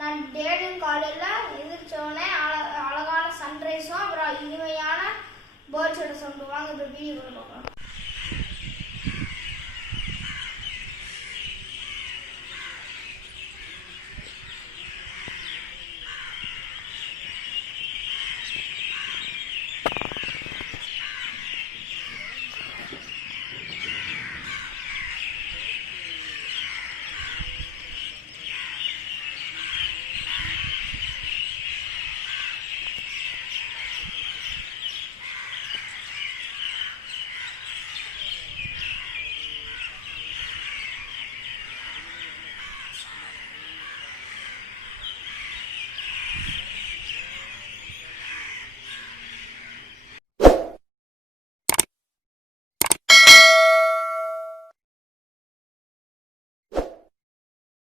நான் டெய்லியும் காலையில் எந்திரிச்சோடனே அழகான சன்ரைஸும் அப்புறம் இனிமையான பேர்ட்ஸோட சவுண்டு. வாங்க இப்போ வீடியோ பார்க்கலாம்.